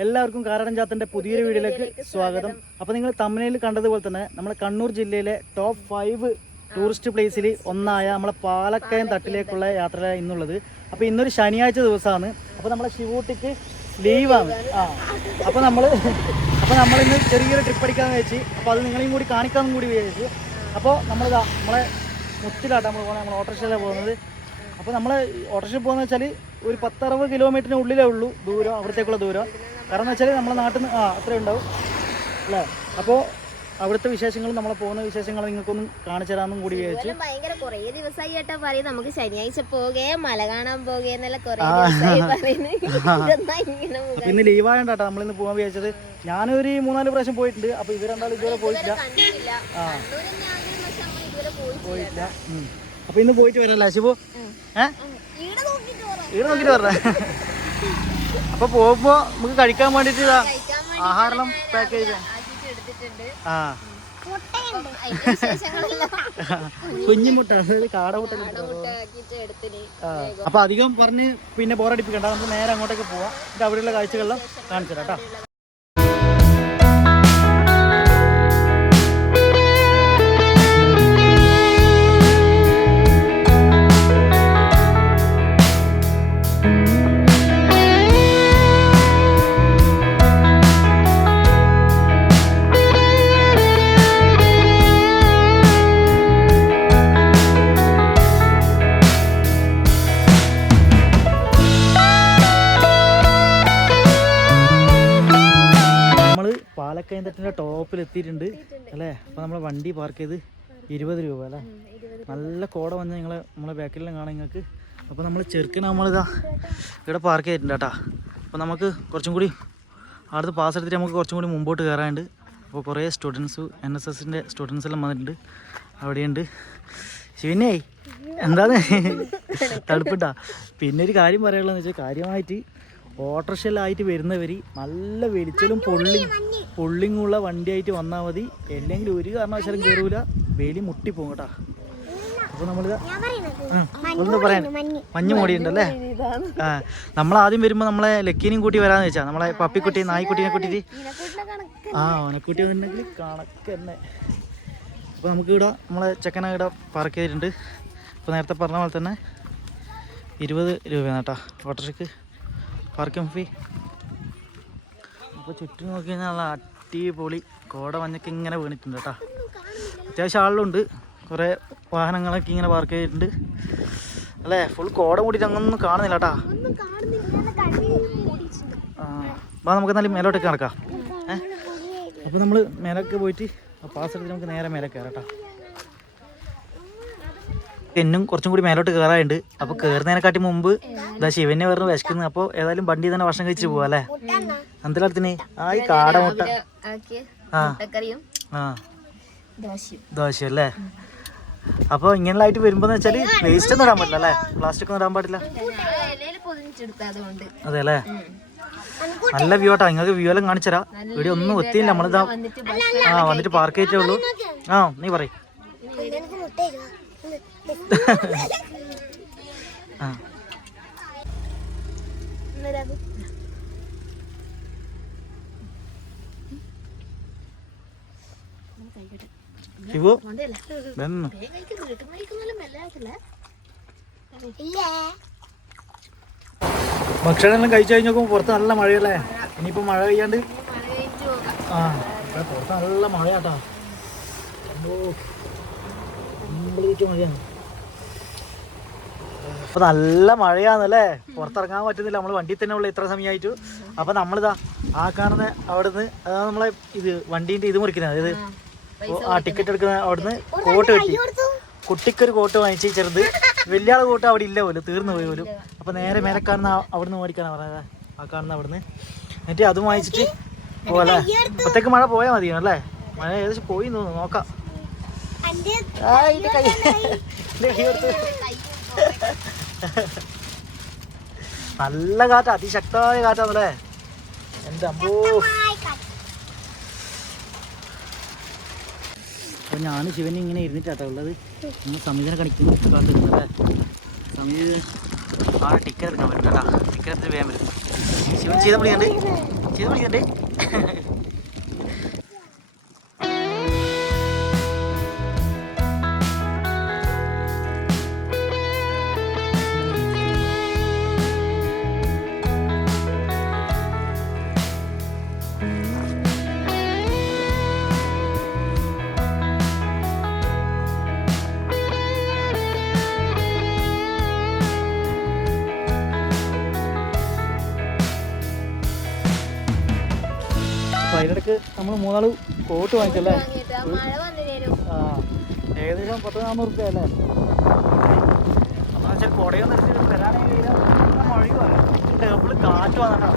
എല്ലാവർക്കും കാരടൻ ചാത്തന്റെ പുതിയൊരു വീഡിയോയിലേക്ക് സ്വാഗതം. അപ്പോൾ നിങ്ങൾ തമിഴ്നയിൽ കണ്ടതുപോലെ തന്നെ നമ്മുടെ കണ്ണൂർ ജില്ലയിലെ ടോപ്പ് ഫൈവ് ടൂറിസ്റ്റ് പ്ലേസിൽ ഒന്നായ നമ്മളെ പാലക്കയം തട്ടിലേക്കുള്ള യാത്രയാണ് ഇന്നുള്ളത്. അപ്പോൾ ഇന്നൊരു ശനിയാഴ്ച ദിവസമാണ്. അപ്പോൾ നമ്മളെ ശിവൂട്ടിക്ക് ലീവാണ് ആ. അപ്പോൾ നമ്മൾ അപ്പോൾ നമ്മളിന്ന് ചെറിയൊരു ട്രിപ്പ് അടിക്കാമെന്ന് വെച്ച് അപ്പോൾ അത് നിങ്ങളെയും കൂടി കാണിക്കാമെന്നും കൂടി വിചാരിച്ചു. അപ്പോൾ നമ്മളിതാ നമ്മളെ മുത്തിലാട്ടാണ് നമ്മൾ പോകുന്നത് നമ്മൾ ഓട്ടോറിക്ഷയിലാണ് പോകുന്നത്. അപ്പോൾ നമ്മൾ ഓട്ടോറിക്ഷയിൽ പോകുന്നത് വെച്ചാൽ ഒരു പത്തറുപത് കിലോമീറ്ററിന് ഉള്ളിലേ ഉള്ളൂ ദൂരം അവിടത്തേക്കുള്ള ദൂരം. കാരണം എന്ന് വെച്ചാൽ നമ്മളെ നാട്ടിൽ നിന്ന് ആ അത്രേ ഉണ്ടാവും. അല്ലേ? അപ്പോൾ അവിടുത്തെ വിശേഷങ്ങൾ നമ്മളെ പോകുന്ന വിശേഷങ്ങൾ നിങ്ങൾക്കൊന്നും കാണിച്ചു തരാമെന്നും കൂടി വിചാരിച്ചു. ഭയങ്കര കുറേ ദിവസമായി ഏട്ടാ പറയും നമുക്ക് ശനിയാഴ്ച പോകേ മല കാണാൻ പോകേ എന്നല്ല കുറേ ഇന്ന് ലീവായോണ്ടാട്ടോ നമ്മളിന്ന് പോകാൻ വിചാരിച്ചത്. ഞാനൊരു മൂന്നാൽ പ്രാവശ്യം പോയിട്ടുണ്ട്. അപ്പൊ ഇവരെന്താ ഇതുവരെ പോയിട്ടില്ല. പോയിട്ടില്ല അപ്പൊ ഇന്ന് പോയിട്ട് വരാല്ലേ ശിവു? ഏ? ഇവിടെ നോക്കിട്ട് വരാം പറഞ്ഞേ അപ്പോൾ പോകുമ്പോ നമുക്ക് കഴിക്കാൻ വേണ്ടിയിട്ട് ഇതാ ആഹാരം പാക്ക് ചെയ്ത. ആ. അപ്പം കുഞ്ഞുമുട്ട അതായത് കാടമുട്ട അപ്പൊ അധികം പറഞ്ഞ് പിന്നെ ബോറടിപ്പിക്കണ്ട നമുക്ക് നേരെ അങ്ങോട്ടേക്ക് പോവാം. എന്നിട്ട് അവിടെയുള്ള കാഴ്ചകളെല്ലാം കാണിച്ചു തരാം കേട്ടോ. പാർക്ക് ചെയ്ത് ഇരുപത് രൂപ അല്ലേ? നല്ല കോട വന്ന് ഞങ്ങളെ നമ്മളെ ബാക്കിലെല്ലാം കാണാം നിങ്ങൾക്ക്. അപ്പോൾ നമ്മൾ ചെറുക്കൻ നമ്മളിതാ ഇവിടെ പാർക്ക് ചെയ്തിട്ടുണ്ട് കേട്ടാ അപ്പോൾ നമുക്ക് കുറച്ചും കൂടി അവിടുത്തെ പാസ് എടുത്തിട്ട് നമുക്ക് കുറച്ചും കൂടി മുമ്പോട്ട് കയറാനുണ്ട്. അപ്പോൾ കുറേ സ്റ്റുഡൻസ് എൻ എസ് എസിന്റെ സ്റ്റുഡൻസ് എല്ലാം വന്നിട്ടുണ്ട്. അവിടെയുണ്ട്. ശിവനേ എന്താണ് തടുപ്പിട്ടാ പിന്നെ ഒരു കാര്യം പറയാനുള്ളതെന്ന് വെച്ചാൽ കാര്യമായിട്ട് ഓട്ടോറിക്ഷയിലായിട്ട് വരുന്നവർ നല്ല വെളിച്ചലും പൊള്ളി പൊള്ളിങ്ങുള്ള വണ്ടിയായിട്ട് വന്നാൽ മതി. അല്ലെങ്കിൽ ഒരു കാരണവശാലും കയറൂല വേലി മുട്ടിപ്പോകും കേട്ടാ. അപ്പോൾ നമ്മൾ ഒന്ന് പറയാൻ മഞ്ഞ് മൂടിയുണ്ടല്ലേ? ആ നമ്മൾ ആദ്യം വരുമ്പോൾ നമ്മളെ ലക്കീനെയും കൂട്ടി വരാന്ന് വെച്ചാ നമ്മളെ പപ്പിക്കുട്ടി നായ്ക്കുട്ടീനെ കൂട്ടിയിട്ട് ആ ഓനക്കുട്ടി വന്നിട്ടുണ്ടെങ്കിൽ കണക്ക് തന്നെ. അപ്പോൾ നമുക്ക് ഇവിടെ നമ്മളെ ചെക്കനെ ഇവിടെ പാർക്ക് ചെയ്തിട്ടുണ്ട്. ഇപ്പോൾ നേരത്തെ പറഞ്ഞ പോലെ തന്നെ ഇരുപത് രൂപയാണ് കേട്ടോ. ഓട്ടോറിക്ഷയ്ക്ക് പാർക്കിംഗ് ഫീ അപ്പോൾ ചുറ്റും നോക്കി കഴിഞ്ഞാൽ നല്ല അടിപൊളി കോട മഞ്ഞൊക്കെ ഇങ്ങനെ വീണിട്ടുണ്ട് കേട്ടോ. അത്യാവശ്യം ആളുണ്ട് കുറേ വാഹനങ്ങളൊക്കെ ഇങ്ങനെ പാർക്ക് ചെയ്തിട്ടുണ്ട്. അല്ലേ? ഫുൾ കോട മൂടിയിട്ട് അങ്ങൊന്നും കാണുന്നില്ല കേട്ടാ. ആ നമുക്ക് എന്നാലും മേലോട്ടേക്ക് നടക്കാം. ഏ? അപ്പോൾ നമ്മൾ മേലൊക്കെ പോയിട്ട് പാസ് എടുത്ത് നമുക്ക് നേരെ മേലെ കയറാം കേട്ടോ. എന്നും കുറച്ചും കൂടി മേലോട്ട് കയറാനുണ്ട് അപ്പോൾ കയറുന്നതിനെക്കാട്ടി മുമ്പ് ഇതാ ശിവനെ പറഞ്ഞ് വിശക്കുന്നു. അപ്പോൾ ഏതായാലും വണ്ടി തന്നെ ഭക്ഷണം കഴിച്ച് പോവാ അല്ലേ? എന്തിനടുത്തിന് ആ ഈ കാട മുട്ട. ആ. ദോശ അല്ലേ അപ്പൊ ഇങ്ങനെയായിട്ട് വരുമ്പോൾ എന്ന് വെച്ചാൽ വേസ്റ്റ് ഒന്നും ഇടാൻ പറ്റില്ല അല്ലേ പ്ലാസ്റ്റിക് ഒന്നും ഇടാൻ പാടില്ല. അതെ അല്ലേ നല്ല വ്യൂ ആട്ടോ. നിങ്ങൾക്ക് വ്യൂ എല്ലാം കാണിച്ചരാ ഇവിടെ ഒന്നും ഒത്തിയില്ല നമ്മളിതാ ആ വന്നിട്ട് പാർക്ക് ചെയ്തിട്ടേ ഉള്ളൂ. ആ നീ പറ ആ ശിവു ഭക്ഷണം എല്ലാം കഴിച്ചു കഴിഞ്ഞ് നോക്കുമ്പോൾ പുറത്ത് നല്ല മഴയല്ലേ? ഇനിയിപ്പോൾ മഴ പെയ്യാണ്ട്? ആ ഇവിടെ പുറത്ത് നല്ല മഴയാട്ടാ. മഴയാണ്. അപ്പൊ നല്ല മഴയാന്നല്ലേ? പുറത്തിറങ്ങാൻ പറ്റുന്നില്ല. നമ്മൾ വണ്ടി തന്നെ ഉള്ള ഇത്ര സമയമായിട്ടു അപ്പൊ നമ്മളിതാ ആ കാണുന്ന അവിടുന്ന് അതാണ് നമ്മളെ ഇത് വണ്ടീന്റെ ഇത് മുറിക്കുന്നത്. അതായത് ആ ടിക്കറ്റ് എടുക്കുന്ന അവിടുന്ന് കോട്ട് കിട്ടി. കുട്ടിക്കൊരു കോട്ട് വാങ്ങിച്ച് ചെറുത്. വലിയ ആളെ കോട്ട് അവിടെ ഇല്ല പോലും തീർന്നു പോയി പോലും. അപ്പോൾ നേരെ മേലെ കാണുന്ന അവിടുന്ന് മേടിക്കാനാ പറഞ്ഞത് ആ കാണുന്ന അവിടുന്ന്. എന്നിട്ട് അതും വാങ്ങിച്ചിട്ട് പോലെ അപ്പത്തേക്ക് മഴ പോയാൽ മതി അല്ലേ? മഴ ഏകദേശം പോയി തോന്നുന്നു. നോക്കാം. നല്ല കാറ്റാ. അതിശക്തമായ കാറ്റാണല്ലേ എന്റെ അമ്പോ അപ്പോൾ ഞാൻ ശിവൻ ഇങ്ങനെ ഇരുന്നിട്ടാട്ടോ നമ്മൾ സംവിധാനം കണിക്കുന്നു കാത്തിരുന്നല്ലേ സമീത് ആ ടിക്കറ്റ് എടുക്കാൻ പറ്റും ടിക്കറ്റ് എടുത്ത് വേഗം വരും. ശിവൻ ചെയ്ത വിളിക്കണ്ടേ ചെയ്ത് വിളിക്കണ്ടേ നമ്മൾ മൂന്നാൾ കോട്ട് വാങ്ങിച്ചല്ലേ? ആ ഏകദേശം പത്ത് നാന്നൂറ് റുപ്യ അല്ലേ? എന്നുവെച്ചാൽ കുടയൊന്നും എടുത്തിട്ട് വരാണെങ്കിൽ ഡബിൾ കാറ്റ് വന്നിട്ടാ.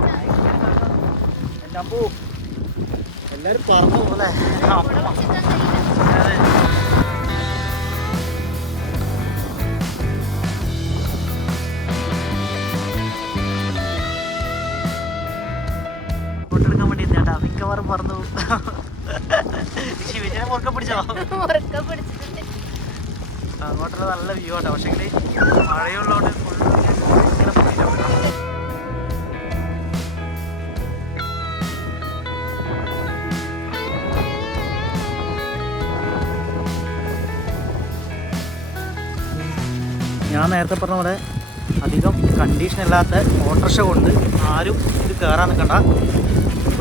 എന്റെ അമ്പൂ എല്ലാവരും പറഞ്ഞു പോലെ വേണ്ടി ചേട്ടാ മിക്കവാറും മറന്നു ശിവജിനെ മുറുക്ക പിടിച്ചോ? ഉറക്കം പിടിച്ചിട്ടുണ്ട്. അങ്ങോട്ടുള്ള നല്ല വ്യൂ ആട്ടോ. പക്ഷേ മഴയുള്ളതുകൊണ്ട് ഇങ്ങനെ ഞാൻ നേരത്തെ പറഞ്ഞ പോലെ അധികം കണ്ടീഷൻ ഇല്ലാത്ത ഓട്ടോറിക്ഷ കൊണ്ട് ആരും ഇത് കയറാൻ നിൽക്കണ്ട.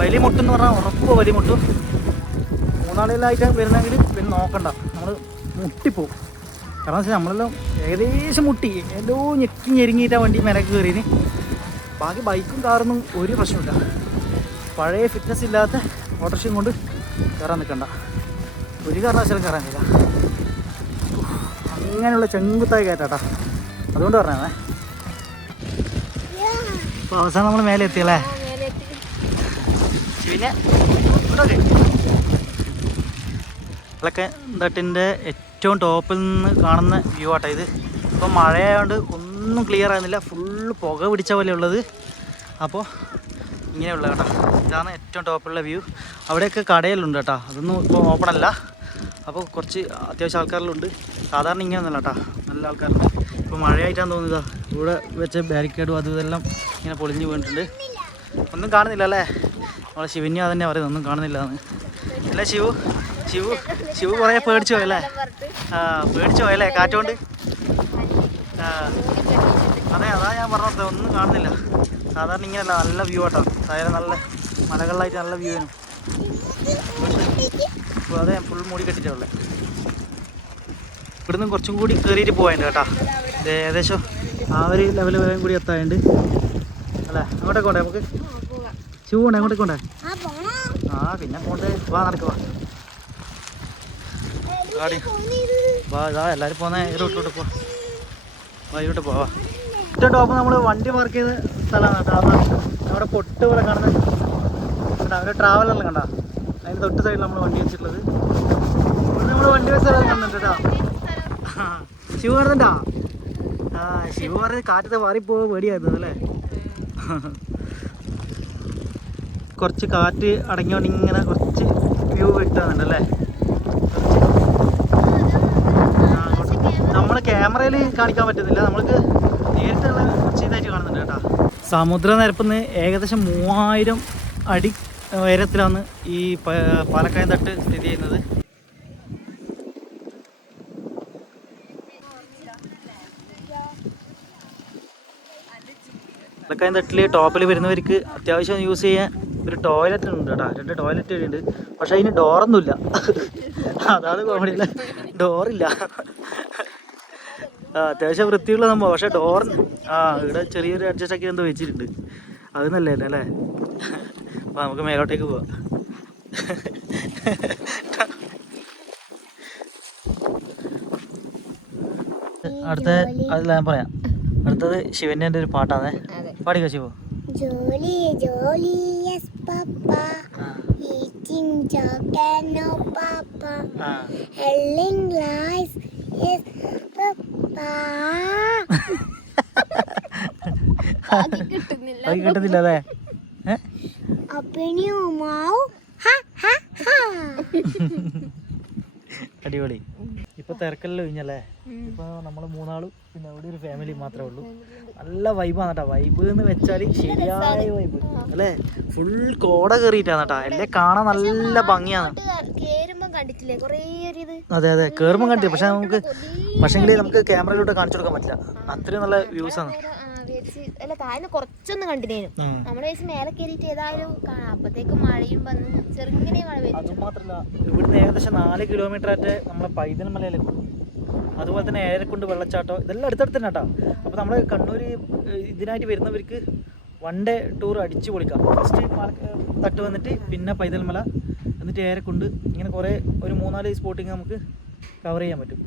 വലിയ മുട്ടെന്ന് പറഞ്ഞാൽ ഉറപ്പ് വലിയ മുട്ടും മൂന്നാളിലായിട്ട് വരുന്നെങ്കിൽ പിന്നെ നോക്കണ്ട. നമ്മൾ മുട്ടിപ്പോവും. കാരണം വെച്ചാൽ നമ്മളെല്ലാം ഏകദേശം മുട്ടി. എല്ലോ ഞെക്കി ഞെരുങ്ങിയിട്ടാണ് വണ്ടി മെനക്ക് കയറിയതിന് ബാക്കി ബൈക്കും കാറൊന്നും ഒരു പ്രശ്നമില്ല പഴയ ഫിറ്റ്നസ് ഇല്ലാത്ത ഓട്ടോറിക്ഷയും കൊണ്ട് കയറാൻ നിൽക്കണ്ട ഒരു കാരണവശാലും കയറാനില്ല അങ്ങനെയുള്ള ചെങ്കുത്തായി കയറ്റാട്ടാ. അതുകൊണ്ട് പറഞ്ഞേ അപ്പോൾ അവസാനം നമ്മൾ മേലെ എത്തിയല്ലേ. പിന്നെ ഇതൊക്കെ തട്ടിന്റെ ഏറ്റവും ടോപ്പിൽ നിന്ന് കാണുന്ന വ്യൂ ആട്ടോ ഇത്. ഇപ്പം മഴയായതുകൊണ്ട് ഒന്നും ക്ലിയർ ആകുന്നില്ല. ഫുള്ള് പുക പിടിച്ച പോലെ ഉള്ളത് അപ്പോൾ ഇങ്ങനെയുള്ള കേട്ടോ. ഇതാണ് ഏറ്റവും ടോപ്പിലുള്ള വ്യൂ. അവിടെയൊക്കെ കടയിലുണ്ട് കേട്ടോ. അതൊന്നും ഇപ്പോൾ ഓപ്പൺ അല്ല. അപ്പോൾ കുറച്ച് അത്യാവശ്യം ആൾക്കാരിലുണ്ട്. സാധാരണ ഇങ്ങനെ ഒന്നല്ല കേട്ടോ. നല്ല ആൾക്കാരുണ്ട്. ഇപ്പോൾ മഴയായിട്ടാണ് തോന്നുന്നത് ഇവിടെ വെച്ച ബാരിക്കേഡും അതും ഇതെല്ലാം ഇങ്ങനെ പൊളിഞ്ഞ് വീണിട്ടുണ്ട് ഒന്നും കാണുന്നില്ല അല്ലേ? നമ്മളെ ശിവന്യ തന്നെ പറയുന്നത് ഒന്നും കാണുന്നില്ല എന്ന് അല്ലേ ശിവു? ശിവു? ശിവു കുറേ പേടിച്ചു പോയല്ലേ? ആ പേടിച്ചു പോയല്ലേ കാറ്റുകൊണ്ട് അതെ അതാ ഞാൻ പറഞ്ഞത് ഒന്നും കാണുന്നില്ല. സാധാരണ ഇങ്ങനെയല്ല നല്ല വ്യൂ ആട്ടോ. അതായത് നല്ല മലകളിലായിട്ട് നല്ല വ്യൂ ആണ്. അതെ ഫുൾ മൂടി കെട്ടിട്ടുള്ളത് ഇവിടുന്ന് കുറച്ചും കൂടി കയറിയിട്ട് പോയുണ്ട് കേട്ടോ. ഏകദേശം ആ ഒരു ലെവൽ വരെയും കൂടി എത്താനുണ്ട്. അല്ലേ അങ്ങോട്ടേക്കോട്ടെ നമുക്ക്? ഷൂ കൊണ്ടേ അങ്ങോട്ടേക്ക് കൊണ്ടേ ആ പിന്നെ പോണ്ടേ. വാ നടക്കുവാ ഗാഡി വാ ഇതാ എല്ലാവരും പോകുന്ന ഈ റൂട്ടിലോട്ട് പോവാ വാ ഇരുട്ട് പോവാ ഏറ്റവും ടോപ്പ് നമ്മൾ വണ്ടി പാർക്ക് ചെയ്ത സ്ഥലമാണ് കേട്ടോ. അവിടെ പൊട്ട് പോലെ കാണുന്നത് കണ്ടാ? ഒരു ട്രാവലറിൽ കണ്ട? അതിന് തൊട്ട് സൈഡിൽ നമ്മൾ വണ്ടി വെച്ചിട്ടുള്ളത്. നമ്മൾ വണ്ടി വെച്ച സ്ഥലം കണ്ടിട്ടാ കേട്ടോ. ശിവ കാണുന്നുണ്ടാ ആ ശിവ പറഞ്ഞ് കാറ്റത്ത് മാറിപ്പോവാ പേടിയായിരുന്നു അല്ലേ? കുറച്ച് കാറ്റ് അടങ്ങിയോണ്ട് ഇങ്ങനെ കുറച്ച് വ്യൂ കിട്ടുന്നുണ്ടല്ലേ? നമ്മൾ ക്യാമറയിൽ കാണിക്കാൻ പറ്റുന്നില്ല. നമ്മൾക്ക് നേരിട്ടുള്ള ചെയ്തായിട്ട് കാണുന്നുണ്ട് കേട്ടോ. സമുദ്രനിരപ്പിന്ന് ഏകദേശം മൂവായിരം അടി ഉയരത്തിലാണ് ഈ പാലക്കയം തട്ട് സ്ഥിതി ചെയ്യുന്നത്. പാലക്കയം തട്ടിൽ ടോപ്പിൽ വരുന്നവർക്ക് അത്യാവശ്യം യൂസ് ചെയ്യാൻ ഒരു ടോയ്ലറ്റ് ഉണ്ട് കേട്ടോ രണ്ട് ടോയ്ലറ്റ് ഉണ്ട്. പക്ഷെ അതിന് ഡോറൊന്നുമില്ല അതാണ് കോമഡി ഡോറില്ല ആ അത്യാവശ്യം വൃത്തിയുള്ള സംഭവം. പക്ഷെ ഡോർ ആ ഇവിടെ ചെറിയൊരു അഡ്ജസ്റ്റ് ആക്കി എന്തോ വെച്ചിട്ടുണ്ട്. അത് നല്ലതല്ലേ അല്ലേ? അപ്പൊ നമുക്ക് മേലോട്ടേക്ക് പോവാം. അടുത്ത അതിൽ ഞാൻ പറയാം. അടുത്തത് ശിവന്റെ ഒരു പാട്ടാണേ. പാടിക്കോ ശിവോ? ജോലി jolly, Papa. Eating chocolate, no, Papa. ആ Telling lies, is Papa. കിട്ടുന്നില്ല അത് ha, ha. അടിപൊളി ഇപ്പൊ തിരക്കെല്ലാം ഒഴിഞ്ഞല്ലേ ഇപ്പൊ നമ്മൾ മൂന്നാളും പിന്നെ അവിടെ ഒരു ഫാമിലി മാത്രമേ ഉള്ളൂ. നല്ല വൈബാണ് കേട്ടോ വൈബ് എന്ന് വെച്ചാൽ ശരിയായ വൈബ് അല്ലേ? ഫുൾ കോട കയറിയിട്ടാണ് കേട്ടോ എല്ലാം കാണാൻ നല്ല ഭംഗിയാണ്. അതെ അതെ. കേറുമ്പോൾ കണ്ടില്ല പക്ഷെ നമുക്ക് പക്ഷെങ്കിൽ നമുക്ക് ക്യാമറയിലൂടെ കാണിച്ചു കൊടുക്കാൻ പറ്റില്ല. അത്രയും നല്ല വ്യൂസ് ആണ്. അല്ല താഴ്ന്ന് കുറച്ചൊന്നും കണ്ടിനേനു മേലെ കയറിയിട്ട് ഏതായാലും കാണാം. അപ്പത്തേക്ക് മഴയും വന്ന് ചെറുങ്ങനെ മഴ വരും അത് മാത്രല്ല ഇവിടുന്ന് ഏകദേശം നാല് കിലോമീറ്റർ ആയിട്ട് നമ്മളെ പൈതൽ മലയിലേക്ക് അതുപോലെ തന്നെ ഏരക്കുണ്ട് വെള്ളച്ചാട്ടം ഇതെല്ലാം അടുത്തടുത്ത് തന്നെ കേട്ടോ. അപ്പോൾ നമ്മൾ കണ്ണൂർ ഇതിനായിട്ട് വരുന്നവർക്ക് വൺ ഡേ ടൂർ അടിച്ചു പൊളിക്കാം. ഫസ്റ്റ് തട്ട് വന്നിട്ട് പിന്നെ പൈതൽമല എന്നിട്ട് ഏരക്കുണ്ട് ഇങ്ങനെ കുറേ ഒരു മൂന്നാൽ സ്പോട്ടിങ് നമുക്ക് കവർ ചെയ്യാൻ പറ്റും.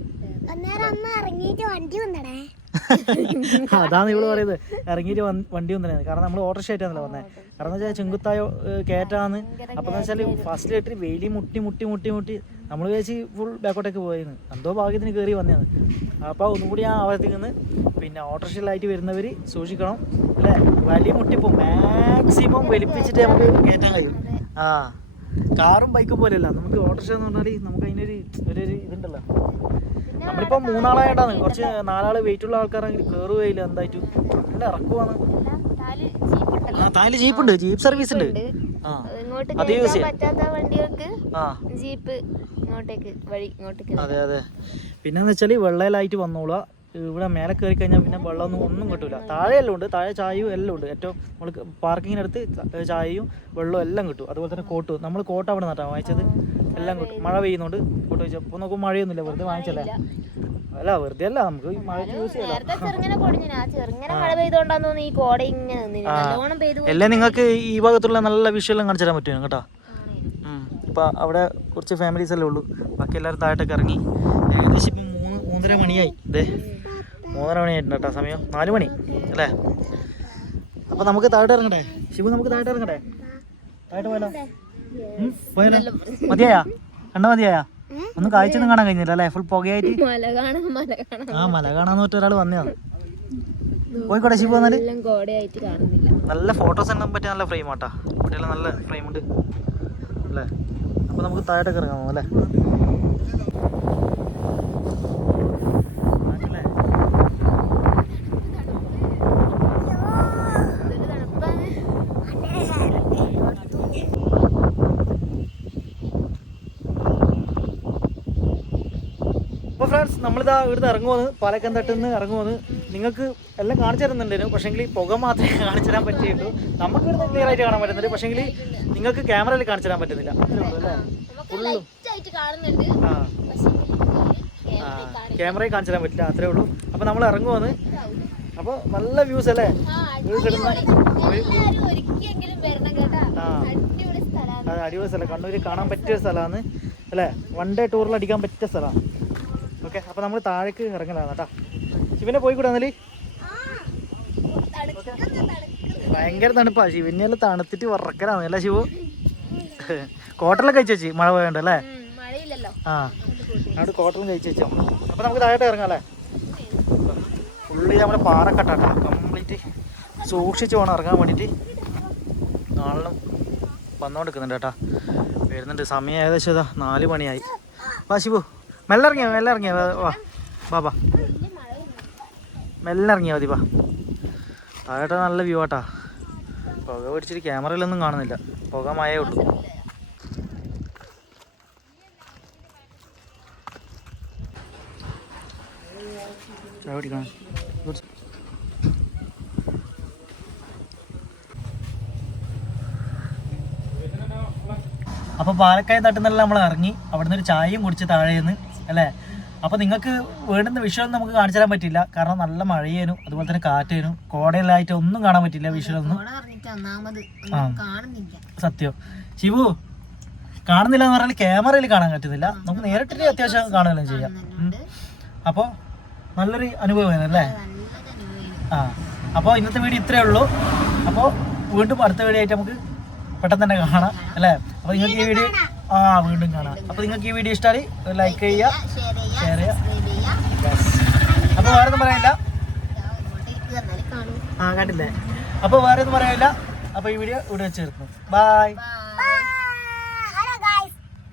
അതാണ് ഇവൾ പറയുന്നത്. ഇറങ്ങിയിട്ട് വന്ന് വണ്ടി വന്നത് കാരണം നമ്മൾ ഓട്ടോറിക്ഷ ആയിട്ടാണല്ലോ വന്നത് കാരണം എന്ന് വെച്ചാൽ ചെങ്കുത്തായോ കയറ്റാന്ന് അപ്പൊ എന്ന് വെച്ചാൽ ഫസ്റ്റ് ലെറ്റർ വെയിലി മുട്ടി മുട്ടി മുട്ടി മുട്ടി നമ്മൾ വിചാരിച്ച് ഫുൾ ബാക്കോട്ടേക്ക് പോയിരുന്നു എന്തോ ഭാഗ്യത്തിന് കയറി വന്നതാണ് അപ്പോൾ ഒന്നുകൂടി ആ ആവത്തേക്ക് നിന്ന് പിന്നെ ഓട്ടോറിക്ഷയിലായിട്ട് വരുന്നവർ സൂക്ഷിക്കണം. അല്ലേ? വലിയ മുട്ടിപ്പോൾ മാക്സിമം വലിപ്പിച്ചിട്ട് നമുക്ക് കയറ്റാൻ കഴിയും. ആ കാറും ബൈക്കും പോലെയല്ല. നമുക്ക് ഓട്ടോഷെന്ന് എന്ന് പറഞ്ഞാൽ നമുക്ക് അതിനൊരു ഒരു ഇതുണ്ടല്ലോ. നമ്മളിപ്പോ മൂന്നാളായിട്ടാണ് കുറച്ച് നാലാൾ വെയിറ്റ് ഉള്ള ആൾക്കാരാണെങ്കിൽ കയറുകയില്ല എന്തായിട്ടും. നല്ല ഇറക്കുവാണ്. താൽ ജീപ്പ് ഉണ്ട്. ജീപ്പ് സർവീസ് ഉണ്ട് അത് യൂസ് ചെയ്യാം. ജീപ്പ് ഇങ്ങോട്ടേക്ക് വഴി ഇങ്ങോട്ടേക്ക് അതെ അതെ. പിന്നെന്ന് വെച്ചാൽ വെള്ളയിലായിട്ട് വന്നോളാ ഇവിടെ മേലെ കയറി കഴിഞ്ഞാൽ പിന്നെ വെള്ളമൊന്നും ഒന്നും കിട്ടൂല. താഴെ എല്ലാം ഉണ്ട് താഴെ ചായയും എല്ലാം ഉണ്ട്. ഏറ്റവും നമ്മൾ പാർക്കിങ്ങിനടുത്ത് ചായയും വെള്ളവും എല്ലാം കിട്ടും. അതുപോലെ തന്നെ കോട്ട്. നമ്മൾ കോട്ട് അവിടെ നട്ടാ വാങ്ങിച്ചത്. എല്ലാം കിട്ടും. മഴ പെയ്യുന്നുണ്ട് ഫോട്ടോ വെച്ചാൽ അപ്പോൾ നമുക്ക് മഴയൊന്നുമില്ല വെറുതെ വാങ്ങിച്ചല്ലേ അല്ല വെറുതെ അല്ല. നമുക്ക് ഈ മഴയ്ക്ക് യൂസ് ചെയ്യാം. എല്ലാം നിങ്ങൾക്ക് ഈ ഭാഗത്തുള്ള നല്ല വിഷയം കാണിച്ചു തരാൻ പറ്റും കേട്ടോ. ഇപ്പൊ അവിടെ കുറച്ച് ഫാമിലീസ് അല്ലേ ഉള്ളൂ. ബാക്കി എല്ലാവരും താഴോട്ടൊക്കെ ഇറങ്ങി. ഏകദേശം ഇപ്പം മൂന്ന് മൂന്നര മണിയായി. ഇതേ മൂന്നര മണിയായിട്ടുണ്ട് കേട്ടോ. സമയം നാല് മണി അല്ലേ? അപ്പൊ നമുക്ക് താഴോട്ട് ഇറങ്ങട്ടെ? ശിവു നമുക്ക് താഴോട്ട് ഇറങ്ങട്ടെ? താഴോട്ട് പോയാലോ? മതിയായാ? കണ്ട മതിയായാ? ഒന്നും കാഴ്ചയൊന്നും കാണാൻ കഴിഞ്ഞില്ല അല്ലേ? ഫുൾ പുകയായിട്ട്. ആ മല കാണാന്ന് പറ്റൊരാൾ ഒരാൾ വന്നതാണ് പോയിക്കോട്ടെ ശിവു വന്നാൽ. നല്ല ഫോട്ടോസ് എണ്ണം പറ്റിയ നല്ല ഫ്രെയിം ആട്ടാ. കുട്ടികളെ നല്ല ഫ്രെയിം ഉണ്ട്. അല്ലേ? അപ്പൊ നമുക്ക് താഴോട്ടൊക്കെ ഇറങ്ങാമോ അല്ലേ? അപ്പോൾ ഫ്രണ്ട്സ് നമ്മളിതാ ഇവിടുന്ന് ഇറങ്ങുമെന്ന് പാലക്കൻ തട്ടിൽ നിന്ന് ഇറങ്ങുമെന്ന് നിങ്ങൾക്ക് എല്ലാം കാണിച്ചു തരുന്നുണ്ടായിരുന്നു. പക്ഷേങ്കിൽ പുക മാത്രമേ കാണിച്ചു തരാൻ പറ്റിയുള്ളൂ നമുക്ക് ഇവിടുന്ന് ക്ലിയർ ആയിട്ട് കാണാൻ പറ്റുന്നില്ല. പക്ഷേങ്കിൽ നിങ്ങൾക്ക് ക്യാമറയിൽ കാണിച്ചു തരാൻ പറ്റുന്നില്ല. ആ. ക്യാമറയിൽ കാണിച്ചു തരാൻ പറ്റില്ല. അത്രേ ഉള്ളൂ. അപ്പോൾ നമ്മൾ ഇറങ്ങുമെന്ന് അപ്പോൾ നല്ല വ്യൂസ് അല്ലേ? വ്യൂസ് ഇടുന്ന ആ. അടിപൊളി സ്ഥലം. കണ്ണൂർ കാണാൻ പറ്റിയ സ്ഥലമാണ്. അല്ലേ? വൺ ഡേ ടൂറിൽ അടിക്കാൻ പറ്റിയ സ്ഥലമാണ്. ഓക്കെ അപ്പോൾ നമ്മൾ താഴേക്ക് ഇറങ്ങലാണ് കേട്ടോ ശിവനെ പോയി കൂടെ എന്നാൽ? ഭയങ്കര തണുപ്പാ ശിവനെല്ലാം തണുത്തിട്ട് വറക്കലാണ് അല്ലേ ശിവു? കോട്ടലൊക്കെ കഴിച്ചു വെച്ചി മഴ പോയതുകൊണ്ട് അല്ലേ? ആ അവിടെ കോട്ടലും കഴിച്ചു വെച്ചോ. അപ്പോൾ നമുക്ക് താഴോട്ട് ഇറങ്ങാം അല്ലേ? ഫുള്ളി നമ്മുടെ പാറക്കെട്ടാട്ടോ കംപ്ലീറ്റ് സൂക്ഷിച്ച് വേണം ഇറങ്ങാൻ വേണ്ടിയിട്ട് നാളിലും വന്നുകൊണ്ടിരിക്കുന്നുണ്ട് കേട്ടാ വരുന്നുണ്ട് സമയം ഏകദേശം ഇതാ നാല് മണിയായി. വാ ശിവു. മെല്ലെ ഇറങ്ങിയോ വാ, വാ. വാ മെല്ലെ മതി വാ. താഴോട്ട് നല്ല വ്യൂ ആട്ടാ. പുക പിടിച്ചിട്ട് ക്യാമറയിലൊന്നും കാണുന്നില്ല. പുക മഴയേ ഉള്ളൂ. അപ്പൊ അപ്പോൾ പാലക്കായ തട്ടുന്നെല്ലാം നമ്മൾ ഇറങ്ങി. അവിടുന്ന് ഒരു ചായയും കുടിച്ച് താഴെ നിന്ന് അല്ലേ? അപ്പോൾ നിങ്ങൾക്ക് വേണ്ടുന്ന വിഷയം നമുക്ക് കാണിച്ചു തരാൻ പറ്റില്ല. കാരണം നല്ല മഴയേനും അതുപോലെ തന്നെ കാറ്റേനും കോടയിലായിട്ട് ഒന്നും കാണാൻ പറ്റില്ല വിഷയമൊന്നും. സത്യം. ശിവു കാണുന്നില്ല എന്ന് പറഞ്ഞാൽ ക്യാമറയിൽ കാണാൻ പറ്റുന്നില്ല. നമുക്ക് നേരിട്ടിട്ട് അത്യാവശ്യം കാണുകയും ചെയ്യാം. അപ്പോൾ നല്ലൊരു അനുഭവമായിരുന്നു. അല്ലേ ആ. അപ്പോൾ ഇന്നത്തെ വീഡിയോ ഇത്രയേ ഉള്ളൂ. അപ്പോൾ വീണ്ടും അടുത്ത വീഡിയോ ആയിട്ട് നമുക്ക് പെട്ടെന്ന് തന്നെ കാണാം. അല്ലേ? അപ്പോൾ നിങ്ങൾക്ക് ഈ വീഡിയോ ആ വീണ്ടും കാണാം. അപ്പോൾ നിങ്ങൾക്ക് ഈ വീഡിയോ ഇഷ്ടമായി ലൈക്ക് ചെയ്യുക ഷെയർ ചെയ്യുക അപ്പൊ ചെയ്യുക. അപ്പോൾ വേറെ ഒന്നും പറയാനില്ല ആ കണ്ടില്ലേ? അപ്പോൾ വേറെ ഒന്നും പറയാനില്ല അപ്പോൾ ഈ വീഡിയോ ഇവിടെ വെച്ച് നിർത്തുന്നു. Bye bye